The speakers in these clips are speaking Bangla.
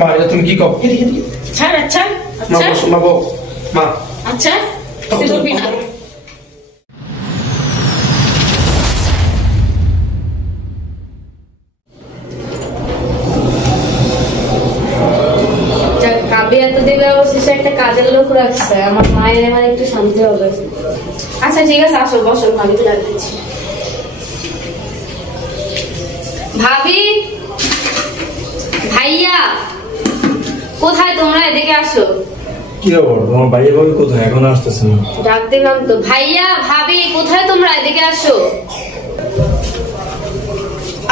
মা এটা তুমি কি কও? ছাড় আচ্ছা মা মা বউ মা আচ্ছা তুই করবি না। কাবি এতদিন অবশেষে একটা কাজের লোক রাখছে, আমার মায়ের এবার একটু শান্তি হবে। আচ্ছা ঠিক আছে, আসো বসো, ভাবি লাগিয়ে দিচ্ছি। ভাবি, ভাইয়া কোথায় তোমরা? এদিকে আসো। কি খবর? তোমার ভাইয়া ভাবি কোথায়? এখন আসতেছে না। ডাক দিলাম তো। ভাইয়া ভাবি কোথায় তোমরা? এদিকে আসো।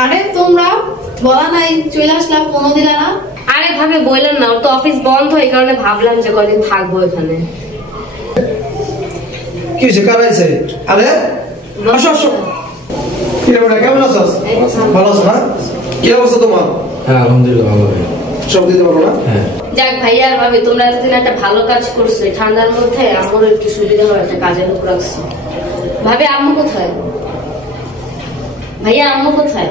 আরে তোমরা বলা নাই চলে আসলাম, কোনো দিলা না? আরে ভাবে বললেন না, ওর তো অফিস বন্ধ, এই কারণে ভাবলাম যে কদিন থাকবো এখানে। কি হয়েছে? কারাইছে? আরে আসো আসো। কি রে বেটা, কেমন আছিস? ভালো আছো না? কি অবস্থা তোমার? হ্যাঁ আলহামদুলিল্লাহ ভালো। সব দিতে পারো না? হ্যাঁ। যাক ভাইয়া আর ভাবি তোমরা এতদিন একটা ভালো কাজ করছো, ঠান্ডার মধ্যে আমারও একটু সুবিধা হয়, একটা কাজের লোক রাখছো। ভাবি আম্মু কোথায়? ভাইয়া আম্মু কোথায়?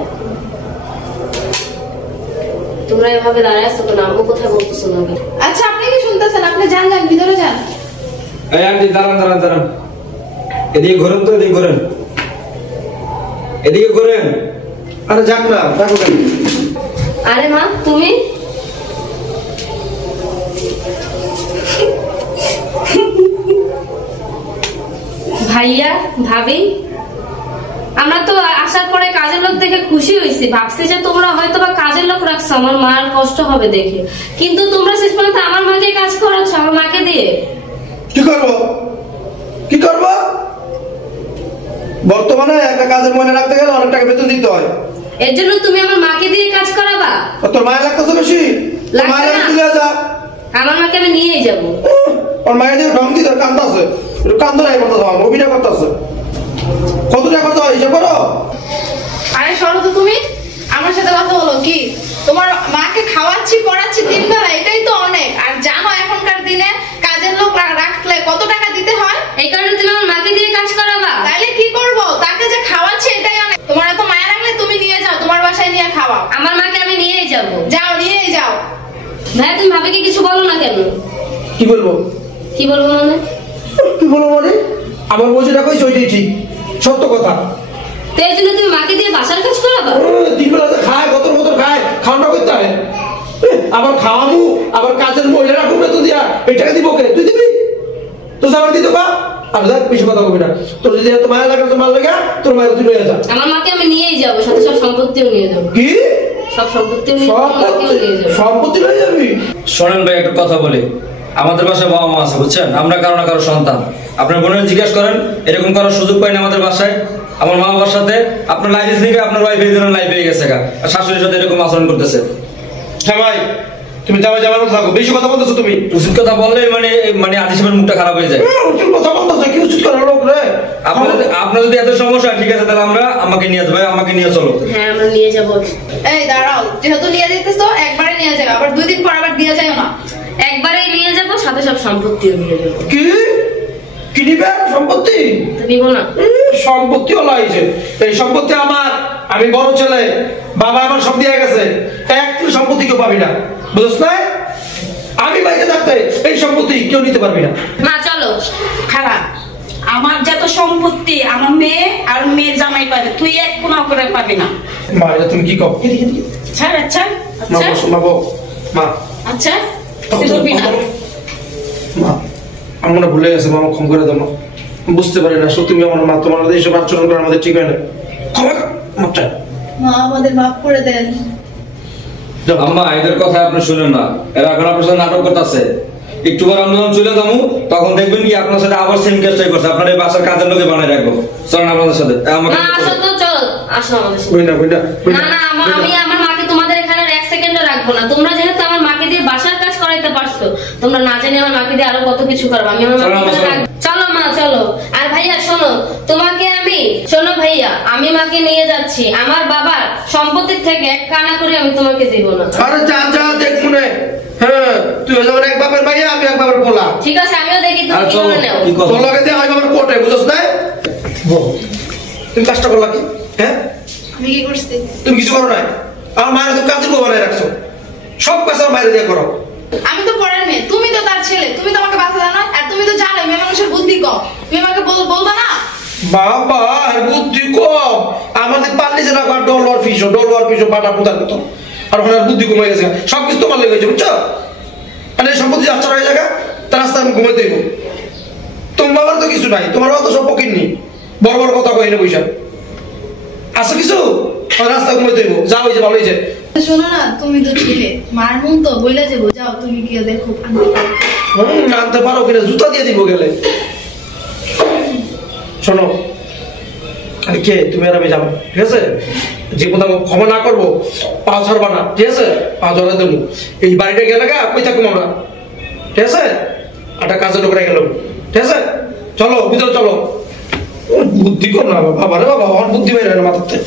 তোমরা এভাবে দাঁড়ায় আছো কেন? আম্মু কোথায় বলতেছো না? আচ্ছা আপনি কি শুনতেছেন? আপনি যান যান ভিতরে যান। এই আন্টি দাঁড়ান দাঁড়ান দাঁড়ান, এদিকে ঘোরেন তো, এদিকে ঘোরেন, এদিকে ঘোরেন। আরে যাক না, দেখো কেন? আরে মা তুমি? ভাইয়া ভাবি আমরা তো আসার পরে কাজের লোক দেখে খুশি হয়েছি, ভাবছি যে তোমরা হয়তো বা কাজের লোক রাখছো, আমার মার কষ্ট হবে দেখে, কিন্তু তোমরা শেষ পর্যন্ত আমার মাকে কাজ করাচ্ছ, আমার মাকে দিয়ে। কি করবো? কি করবো? বর্তমানে একটা কাজের মনে রাখতে গেলে অনেক টাকা বেতন দিতে হয়। এর জন্য তুমি আমার মাকে দিয়ে কাজ করাবা? তোর মায়ের লাগতেছে বেশি? মায়ের দিলে যা, আমার মাকে আমি নিয়েই যাবো। ওর মায়ের যে ঢং দিয়ে কান্দতেছে, কান্দ নাই করতেছে, অভিনয় করতেছে। কত টাকা খরচ হয় হিসাব করো? আরে সরো তো তুমি, আমার সাথে কথা বলো। কি তোমার মাকে খাওয়াচ্ছি পড়াচ্ছি তিন বেলা, এটাই তো অনেক। আর জানো এখনকার দিনে কাজের লোক রাখলে কত টাকা দিতে হয়? এই কারণে তুমি আমার মাকে দিয়ে কাজ করাবা? তাহলে কি করবো? তাকে যে খাওয়াচ্ছি এটাই অনেক। তোমার এত মায়া লাগলে তুমি নিয়ে যাও, তোমার বাসায় নিয়ে খাওয়াও। আমার মাকে আমি নিয়েই যাবো। যাও নিয়েই যাও। ভাইয়া তুমি ভাবিকে কিছু বলো না কেন? কি বলবো? কি বলবো মানে? কি বলবো মানে? আমার বলছি দেখো ওইটাই ঠিক, সত্য কথা। তো এই জন্য তুমি মাকে দিয়ে বাসার কাজ করাবা? তিন বেলা খায়, কত মতো খায়, খাওয়াটা করতে হয়। আবার খাওয়াবো, আবার কাজের মহিলা রাখবো বেতন দিয়া, এই টাকা দিব কে? তুই দিবি? তো যাবার দিতে পা। আর দেখ বেশি কথা কবি না, তোর যদি এত মায়া লাগে, তোর মাল লাগে, তোর মায়ের তুই নিয়ে যা। আমার মাকে আমি নিয়েই যাবো, সাথে সব সম্পত্তিও নিয়ে যাবো। কি সব সম্পত্তিও নিয়ে যাবো? সম্পত্তি নিয়ে যাবি? শোনেন ভাই, একটু কথা বলি। আমাদের বাসায় বাবা মা আছে বুঝছেন, আমরা কারো না কারো সন্তান। আপনার বোনের জিজ্ঞেস করেন, এরকম করার সুযোগ পাইনি আমাদের বাসায়। আমার মা বাবার সাথে আপনার লাইসেন্স নিয়ে আপনার ওয়াইফ এই জন্য লাইফ হয়ে গেছে, আর শাশুড়ির সাথে এরকম আচরণ করতেছে। হ্যাঁ ভাই, তুমি যাবে যাবার মতো থাকো, বেশি কথা বলতেছো তুমি। উচিত কথা বললে মানে আদি সাহেবের মুখটা খারাপ হয়ে যায়। উচিত কথা বলতেছো, কি উচিত কথা লোক রে? আপনার যদি এত সমস্যা, ঠিক আছে তাহলে আমরা আমাকে নিয়ে যাবো, আমাকে নিয়ে চলো। হ্যাঁ আমরা নিয়ে যাবো। এই দাঁড়াও, যেহেতু নিয়ে যেতেছো একবারে নিয়ে যাবে, আবার 2 দিন পর আবার দিয়ে যাও না। একবারেই নিয়ে যাবো, সাথে সব সম্পত্তিও নিয়ে যাবো। কি কি নিবে? সম্পত্তি নিবো না? সম্পত্তি ওলা হয়েছে, এই সম্পত্তি আমার, আমি বড় ছেলে, বাবা আমার সব দিয়ে গেছে, এক সম্পত্তি কেউ পাবি না, বুঝছ না? আমি বাইরে থাকতে এই সম্পত্তি কেউ নিতে পারবি না। মা চলো। খারাপ, আমার যত সম্পত্তি আমার মেয়ে আর মেয়ের জামাই পাবে, তুই এক কোনা করে পাবি না। মা এটা তুমি কি কও? ছাড় আচ্ছা মা আচ্ছা মা বউ মা আচ্ছা তুই করবি না। মা আমার মনে ভুলে গেছে, মা আমাকে ক্ষমা করে দাও। মা বুঝতে পারি না, সত্যি আমার মা, তোমার এইসব আচরণ করে আমাদের ঠিক হয় না, ক্ষমা মাপটা। মা আমাদের মাফ করে দেন। আম্মা এদের কথা আপনি শুনেন না, এরা এখন আপনার সাথে নাটক করতেছে। একটু পর আমরা যখন চলে যাবো, তখন দেখবেন কি আপনার সাথে আবার সেম কেসটাই করছে, আপনার এই বাসার কাজের লোকে বানায় রাখবো। চলেন আপনাদের সাথে। মা আসো তো, চলো আসো আমাদের সাথে। না না আমি আমার মাকে তোমাদের এখানে এক সেকেন্ডও রাখবো না। তোমরা যেহেতু আমার মাকে দিয়ে বাসার কাজ করাইতে পারছো, তোমরা না জানি আমার মাকে দিয়ে আরো কত কিছু করবো। আমি আমার মাকে রাখবো। চলো মা চলো। আর ভাইয়া শোনো, তোমাকে আমি, শোনো ভাইয়া, আমি মাকে নিয়ে যাচ্ছি, আমার বাবার সম্পত্তির থেকে এক কানা করে আমি তোমাকে দিব না। আরে যা যা দেখ মনে, হ্যাঁ তুই যেমন এক বাপের ভাইয়া, আমি এক বাপের পোলা। ঠিক আছে আমিও দেখি তুমি কি করে নাও। তোর লাগে দিয়ে আমি বাবার কোটে, বুঝছ না? তুমি কাজটা করলা কি? হ্যাঁ আমি কি করছি? তুমি কিছু করো না, আমার মায়ের তো কাজের বউ বানায় রাখছো। সব কাজ আমার বাইরে দিয়ে করো। আমি তো পড়ার মেয়ে, তুমি তো তার ছেলে, তুমি তো আমাকে বাঁচা জানো, আর তুমি তো জানো মেয়ে মানুষের বুদ্ধি কম, তুমি আমাকে বলবা না? বাবা বুদ্ধি কম, আমাদের পাল্লি যে রাখা ডলওয়ার ফিশো বাটা পুতার মতো, আর ওখানে বুদ্ধি কমে গেছে, সবকিছু তোমার লেগে গেছে বুঝছো। মানে সম্পত্তি যাত্রা হয়ে যাবে, তার রাস্তায় আমি ঘুমাই দেবো। তোমার বাবার তো কিছু নাই, তোমার অত সব পকির নেই, বড় বড় কথা কই না পয়সা আছে কিছু, রাস্তায় ঘুমাই দেবো। যা হয়েছে ভালো হয়েছে। শোনো না, তুমি তো ছিলে, মার মন তো বইলা যাবো, যাও তুমি গিয়ে দেখো আনতে পারো কিনা, জুতা দিয়ে দিব গেলে। শোনো আরে কে তুমি আর আমি যাবো, ঠিক আছে? যে কথা ক্ষমা না করবো পা ছাড়বা না, ঠিক আছে? পা ধরে দেবো। এই বাড়িটা গেলে গা কই থাকুম আমরা, ঠিক আছে? একটা কাজে লোক রেখে গেলাম, ঠিক আছে? চলো ভিতরে চলো। বুদ্ধি কর না বাবা রে বাবা, আমার বুদ্ধি বের হয় না মাথাতে।